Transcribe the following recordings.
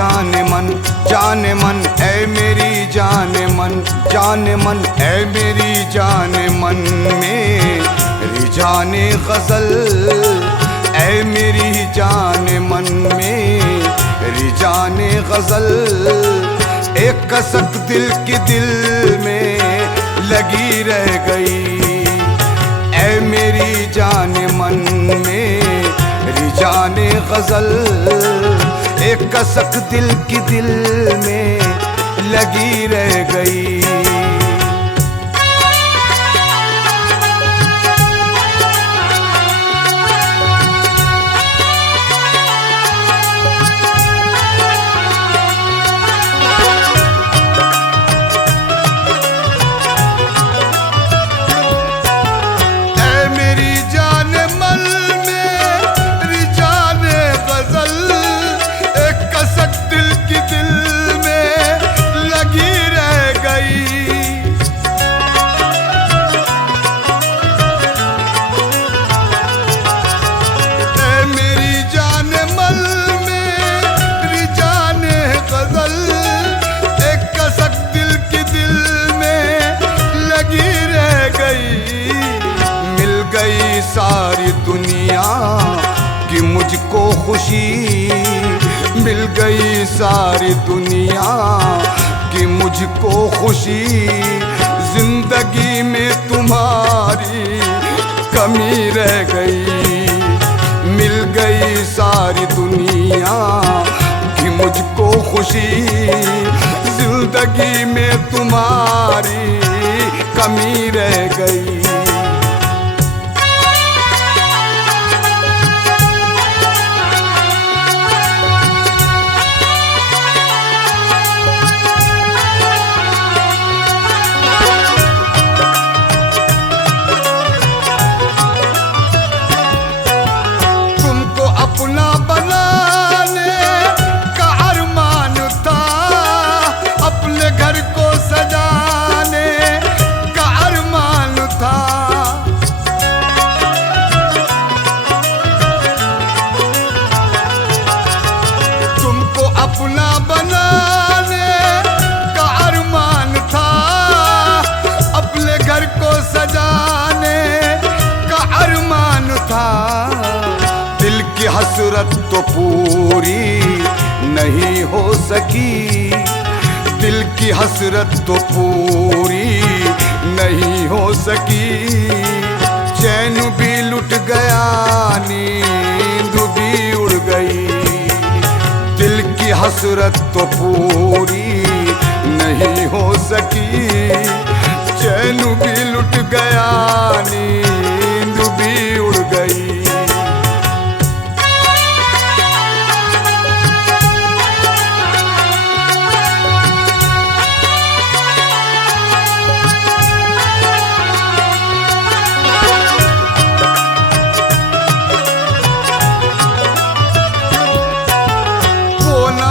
जान मन, जान मन ऐ मेरी जान मन, जान मन ऐ मेरी जान मन मेरी जाने गज़ल, ऐ मेरी जान मन मेरी जाने गज़ल। एक कसक दिल की दिल में लगी रह गई, ऐ मेरी जान मन मेरी जाने गज़ल। एक कसक दिल की दिल में लगी रह गई। सारी दुनिया की मुझको खुशी मिल गई, सारी दुनिया की मुझको खुशी। जिंदगी में तुम्हारी कमी रह गई, मिल गई सारी दुनिया की मुझको खुशी। जिंदगी में तुम्हारी कमी रह गई। अपना बनाने का अरमान था, अपने घर को सजाने का अरमान था। तुमको अपना बनाने का अरमान था, अपने घर को सजाने का अरमान था। दिल की हसरत तो पूरी नहीं हो सकी, दिल की हसरत तो पूरी नहीं हो सकी। चैन भी लुट गया, नींद भी उड़ गई। दिल की हसरत तो पूरी नहीं हो सकी, चैन भी लुट गया, नींद भी उड़ गई।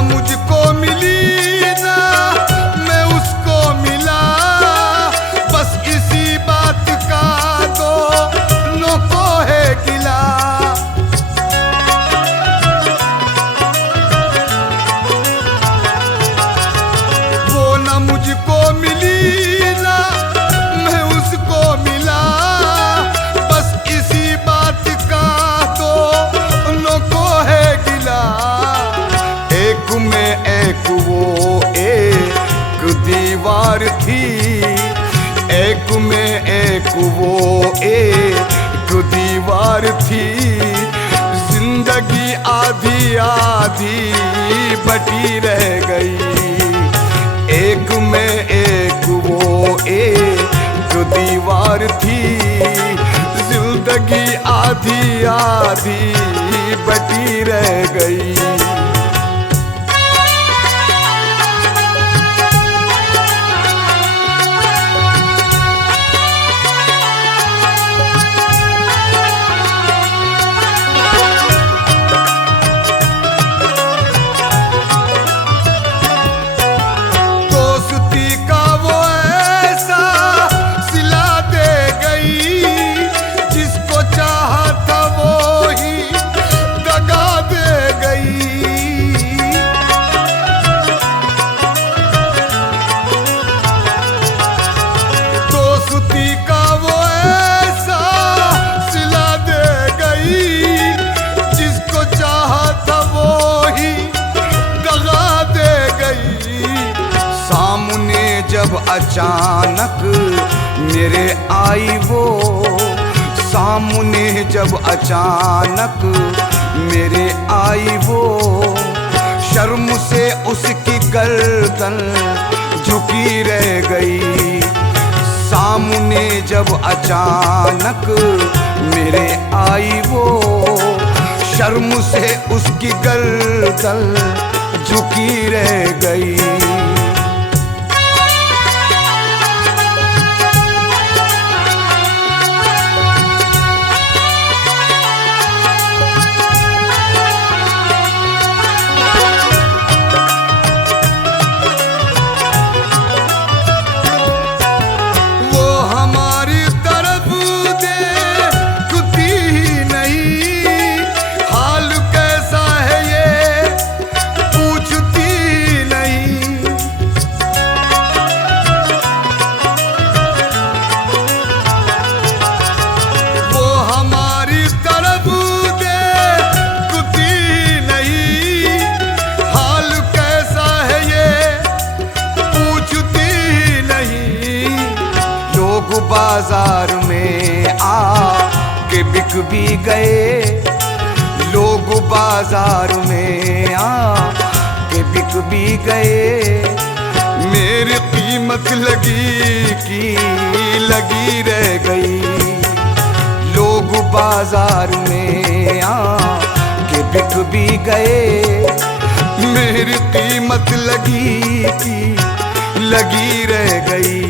मुझको मिली ना मैं उसको मिला, बस इसी बात का दोनों को है गिला। वो ना मुझको मिली ना मैं उसको मिला, बस इसी बात का दोनों को है गिला। एक में एक वो एक दीवार थी, एक में एक वो एक दीवार थी। जिंदगी आधी आधी बटी रह गई, एक में एक वो एक दीवार थी। जिंदगी आधी आधी बटी रह गई। चाहा था वो ही दगा दे गई। अचानक मेरे आई वो, सामने जब अचानक मेरे आई वो, शर्म से उसकी गर्दन झुकी रह गई। सामने जब अचानक मेरे आई वो, शर्म से उसकी गर्दन झुकी रह गई। बाजार में आके बिक भी गए, लोग बाजार में आके बिक भी गए। मेरी कीमत लगी की लगी रह गई। लोग बाजार में आके बिक भी गए, मेरी कीमत लगी की लगी रह गई।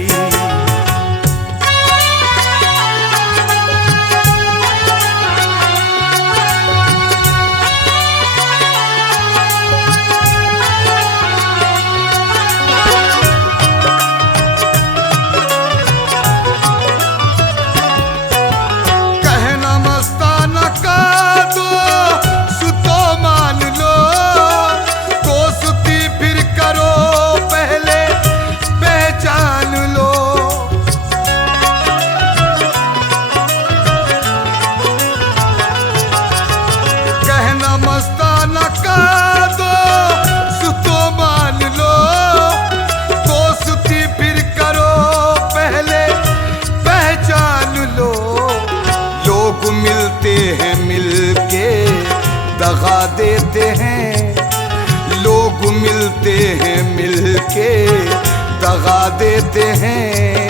दगा देते हैं, लोग मिलते हैं मिलके दगा देते हैं।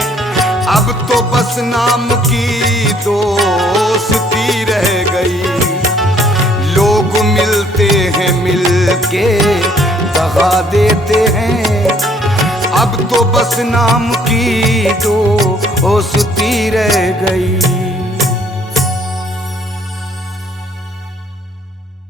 अब तो बस नाम की दोस्ती रह गई। लोग मिलते हैं मिलके दगा देते हैं, अब तो बस नाम की दोस्ती रह गई।